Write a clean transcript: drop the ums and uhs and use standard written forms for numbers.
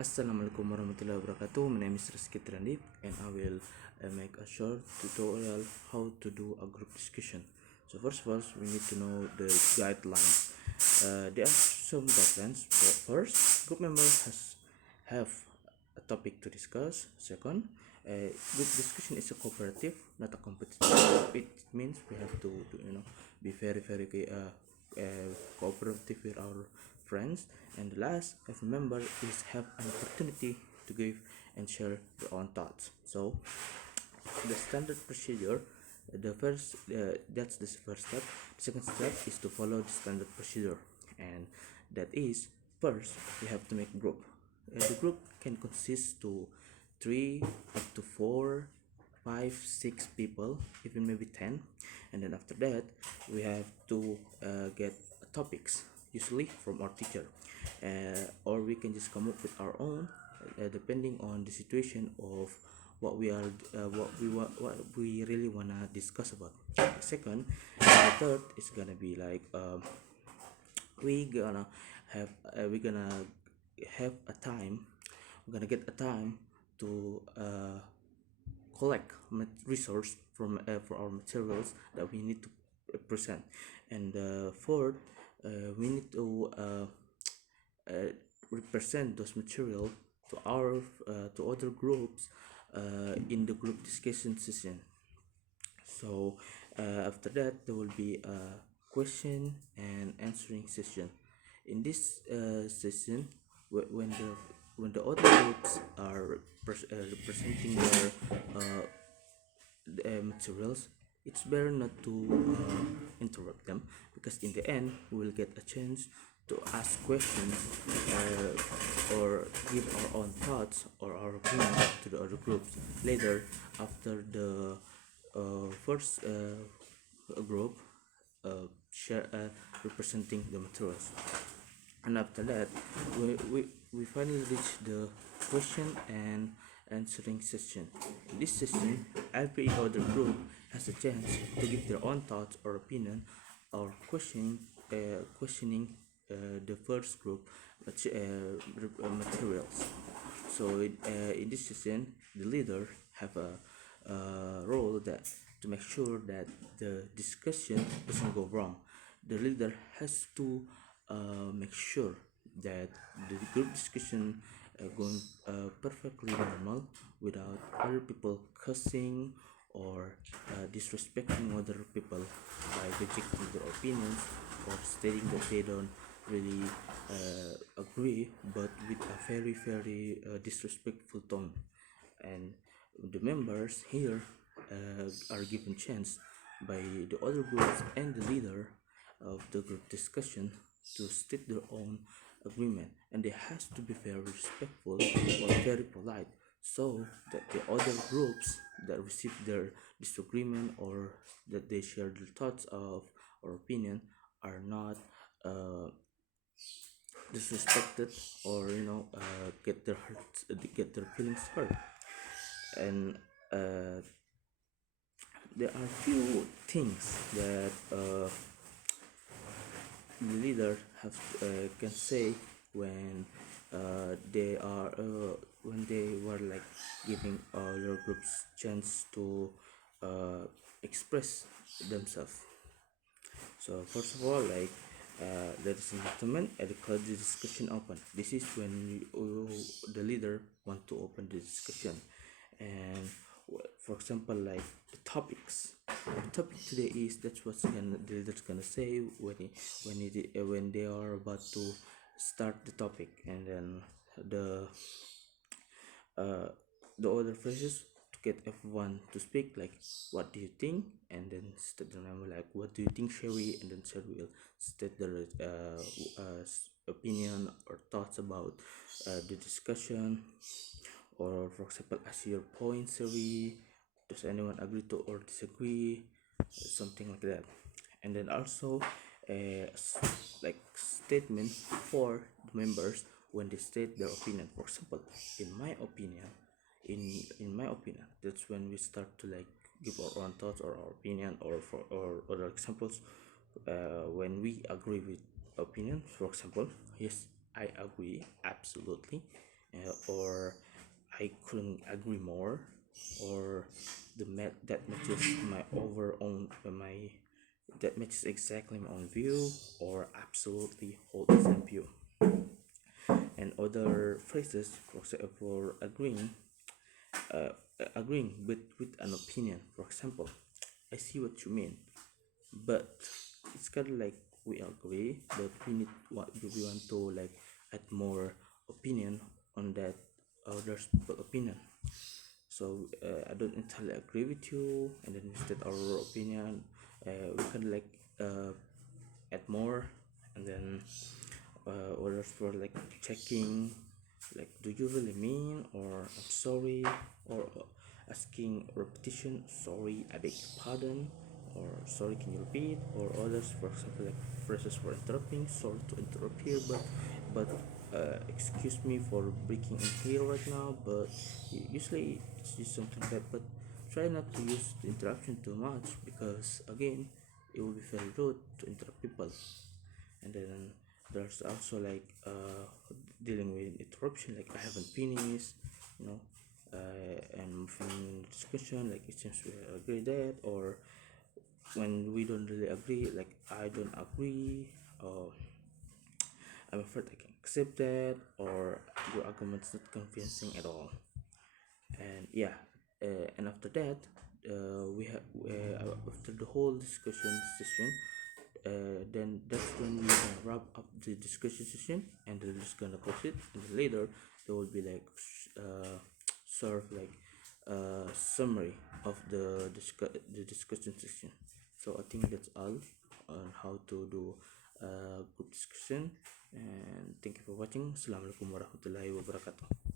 Assalamualaikum warahmatullahi wabarakatuh. My name is Rizky Trandi and I will make a short tutorial how to do a group discussion. So first of all, we need to know the guidelines. There are some guidelines. First, group member have a topic to discuss. Second, group discussion is a cooperative, not a competitive. It means we have to be very cooperative with our friends. And the last, as a member, is have an opportunity to give and share their own thoughts. So the standard procedure, the first that's the first step. The second step is to follow the standard procedure, and that is, first we have to make a group. The group can consist to 3 up to 4, 5, 6 people, even maybe 10. And then after that we have to get topics, usually from our teacher, or we can just come up with our own, depending on the situation of what we really wanna discuss about. The second and the third is gonna be like, we gonna we're gonna have a time, we're gonna get a time to collect resource from for our materials that we need to present. And fourth, we need to represent those material to our to other groups in the group discussion session. So after that there will be a question and answering session. In this session, when the other groups are representing their uh, materials, it's better not to interrupt them, because in the end we will get a chance to ask questions, or give our own thoughts or our opinion to the other groups later, after the first group share representing the materials. And after that we finally reach the question and answering session. In this session, every other group has a chance to give their own thoughts or opinion, or questioning the first group materials. So in this session, the leader have a role that to make sure that the discussion doesn't go wrong. The leader has to make sure that the group discussion going perfectly normal, without other people cussing or disrespecting other people by rejecting their opinions, or stating that they don't really agree, but with a very disrespectful tone. And the members here are given chance by the other groups and the leader of the group discussion to state their own agreement, and they has to be very respectful or very polite, so that the other groups that receive their disagreement, or that they share their thoughts of or opinion, are not disrespected, or get their hearts, get their feelings hurt. And there are few things that the leader have can say when when they were like giving your groups chance to express themselves. So first of all, like, ladies and gentlemen, I declare the discussion open. This is when the leader want to open the discussion. And for example, like the topics. The topic today is, that's what the leader's gonna say when they are about to start the topic. And then the uh, the other phrases to get everyone to speak, like, what do you think, and then state the number, like, what do you think, Sherry, and then Sherry will state their opinion or thoughts about the discussion. Or for example, ask your point, Sherry, does anyone agree to or disagree, something like that. And then also like statement for the members when they state their opinion. For example, in my opinion, in my opinion, that's when we start to like give our own thoughts or our opinion. Or for or other examples, when we agree with opinion. For example, yes, I agree absolutely, or I couldn't agree more, or that matches my over own my that matches exactly my own view, or absolutely hold the same view. And other phrases, for example, uh, agreeing with an opinion. For example, I see what you mean, but it's kind of like we agree, but we want to like add more opinion on that other's opinion. So I don't entirely agree with you, and then instead our opinion, we can like add more, and then others were like checking, like, do you really mean, or I'm sorry, or asking repetition, sorry, I beg your pardon, or sorry, can you repeat, or others, for example, like phrases for interrupting, sorry to interrupt here, but excuse me for breaking in here right now, but usually it's just something like that, but try not to use the interruption too much, because again, it will be very rude to interrupt people. And then there's also like dealing with interruption, like I haven't finished, you know, and moving discussion, like it seems we agree that, or when we don't really agree, like I don't agree, or I'm afraid I can accept that, or your argument's not convincing at all. And yeah, and after that, we have after the whole discussion session, then that's when we can wrap up the discussion session, and they're just gonna post it, and then later there will be like sort of like a summary of the discussion session. So I think that's all on how to do group discussion, and thank you for watching. Assalamualaikum warahmatullahi wabarakatuh.